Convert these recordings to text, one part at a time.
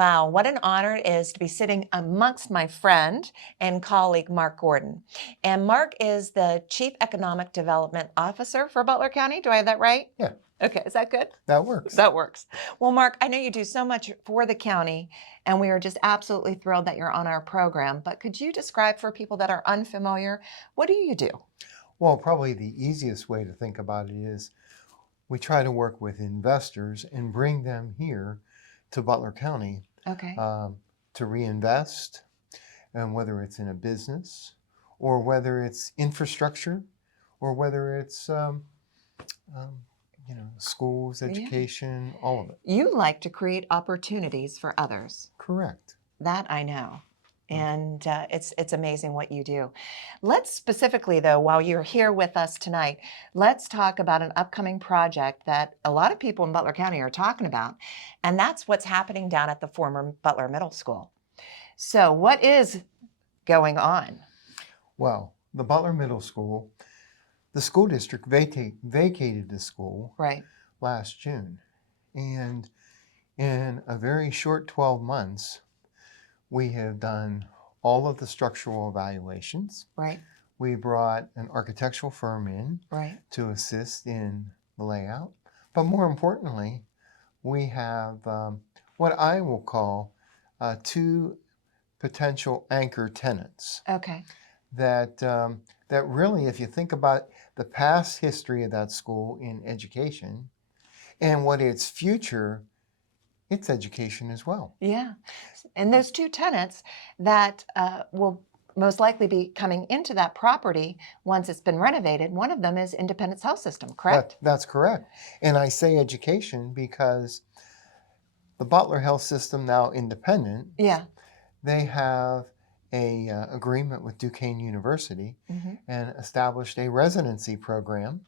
Wow, what an honor it is to be sitting amongst my friend and colleague, Mark Gordon. And Mark is the Chief Economic Development Officer for Butler County. Do I have that right? Yeah, Okay, is that good? that works. That works. Well, Mark, I know you do so much for the county, and we are just absolutely thrilled that you're on our program. But could you describe for people that are unfamiliar, what do you do? Well, probably the easiest way to think about it is we try to work with investors and bring them here to Butler County Okay. to reinvest, and whether it's in a business or whether it's infrastructure or whether it's schools, education, all of it. You like to create opportunities for others. Correct. That I know. And it's amazing what you do. Let's specifically, though, while you're here with us tonight, let's talk about an upcoming project that a lot of people in Butler County are talking about, and that's what's happening down at the former Butler Middle School. So what is going on? Well, the Butler Middle School, the school district vacated the school Right. last June. And in a very short 12 months, we have done all of the structural evaluations. Right. We brought an architectural firm in Right. to assist in the layout. But more importantly, we have what I will call two potential anchor tenants. Okay. That really, if you think about the past history of that school in education and what its future, it's education as well. Yeah. And those two tenants that will most likely be coming into that property once it's been renovated, one of them is Independence Health System, correct? That's correct. And I say education because the Butler Health System, now independent, Yeah. they have a agreement with Duquesne University and established a residency program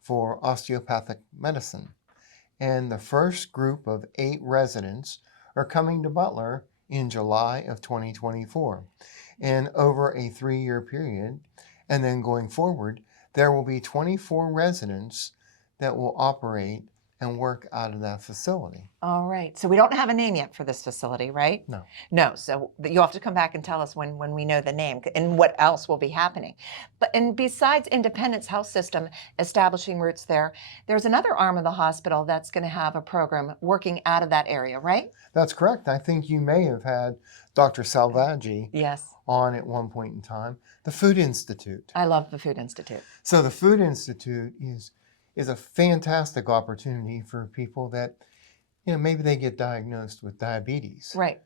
for osteopathic medicine. And the first group of 8 residents are coming to Butler in July of 2024. And over a 3-year period, and then going forward, there will be 24 residents that will operate and work out of that facility. All right. So we don't have a name yet for this facility, right? No. No. So you'll have to come back and tell us when we know the name and what else will be happening. And besides Independence Health System establishing roots there, there's another arm of the hospital that's going to have a program working out of that area, right? That's correct. I think you may have had Dr. Salvaggi Yes. on at one point in time. The Food Institute. I love the Food Institute. So the Food Institute is a fantastic opportunity for people that, maybe they get diagnosed with diabetes. Right.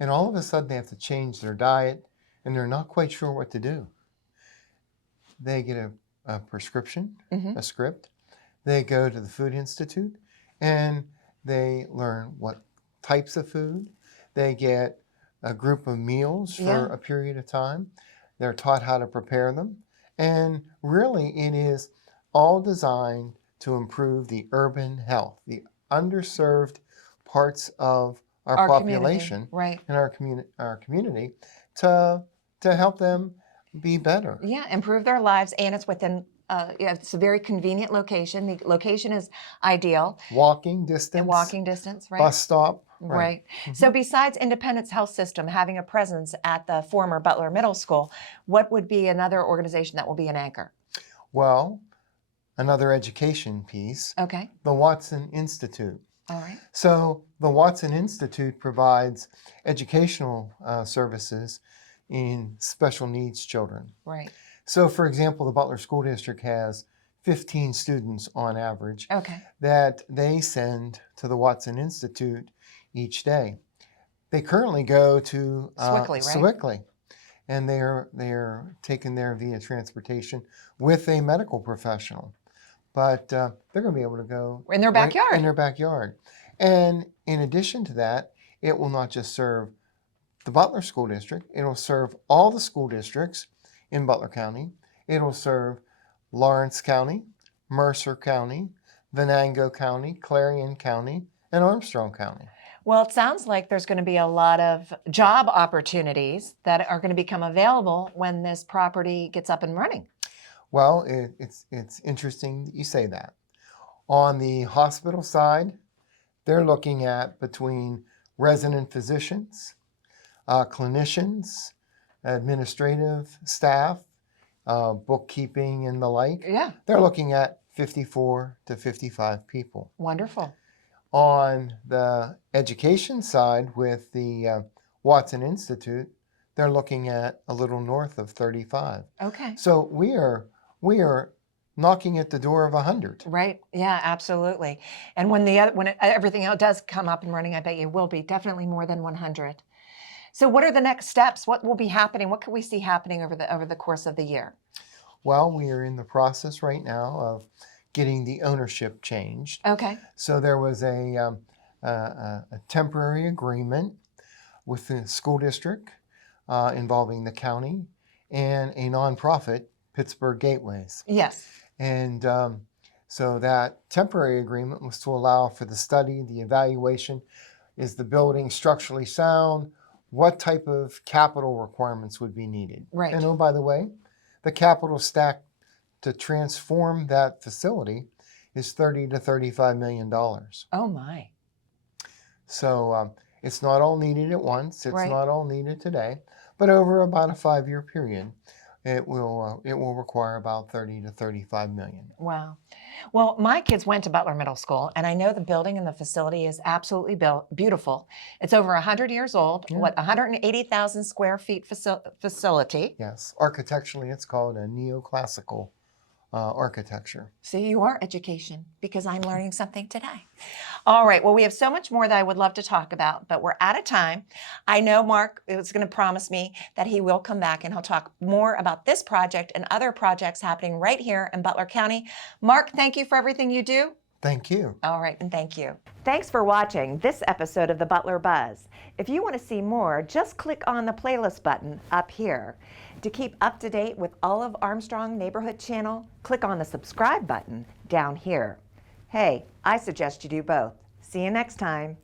And all of a sudden they have to change their diet and they're not quite sure what to do. They get a prescription, a script. They go to the Food Institute and they learn what types of food. They get a group of meals for a period of time. They're taught how to prepare them. And really it is all designed to improve the urban health, the underserved parts of our population, right, and our community, to help them be better. Yeah, improve their lives, and it's within. It's a very convenient location. The location is ideal. Walking distance. Right? Bus stop. Right. So besides Independence Health System having a presence at the former Butler Middle School, what would be another organization that will be an anchor? Well, another education piece. Okay. The Watson Institute. All right. So the Watson Institute provides educational services in special needs children. Right. So, for example, the Butler School District has 15 students on average that they send to the Watson Institute each day. They currently go to Sewickley, and they're taken there via transportation with a medical professional. But they're going to be able to go in their backyard. In their backyard. And in addition to that, it will not just serve the Butler School District, it will serve all the school districts in Butler County. It will serve Lawrence County, Mercer County, Venango County, Clarion County, and Armstrong County. Well, it sounds like there's going to be a lot of job opportunities that are going to become available when this property gets up and running. Well, it's interesting that you say that. On the hospital side, they're looking at between resident physicians, clinicians, administrative staff, bookkeeping and the like. Yeah. They're looking at 54 to 55 people. Wonderful. On the education side with the Watson Institute, they're looking at a little north of 35. Okay. So we are knocking at the door of 100. Right. Yeah, absolutely. And when everything else does come up and running, I bet you will be definitely more than 100. So what are the next steps? What will be happening? What can we see happening over the course of the year? Well, we are in the process right now of getting the ownership changed. Okay. So there was a temporary agreement with the school district involving the county and a nonprofit, Pittsburgh Gateways. Yes. And so that temporary agreement was to allow for the study, the evaluation. Is the building structurally sound? What type of capital requirements would be needed? Right. And oh, by the way, the capital stack to transform that facility is $30 to $35 million. Oh my. So it's not all needed at once. It's Right. not all needed today, but over about a 5-year period, it will require about 30 to 35 million. Wow. Well, my kids went to Butler Middle School, and I know the building and the facility is absolutely beautiful. It's over 100 years old, Yeah. 180,000 square feet facility. Yes, architecturally, it's called a neoclassical architecture. See, you are education, because I'm learning something today. All right. Well, we have so much more that I would love to talk about, but we're out of time. I know Mark was going to promise me that he will come back and he'll talk more about this project and other projects happening right here in Butler County. Mark, thank you for everything you do. Thank you. All right, and thank you. Thanks for watching this episode of the Butler Buzz. If you want to see more, just click on the playlist button up here. To keep up to date with all of Armstrong Neighborhood Channel, click on the subscribe button down here. Hey, I suggest you do both. See you next time.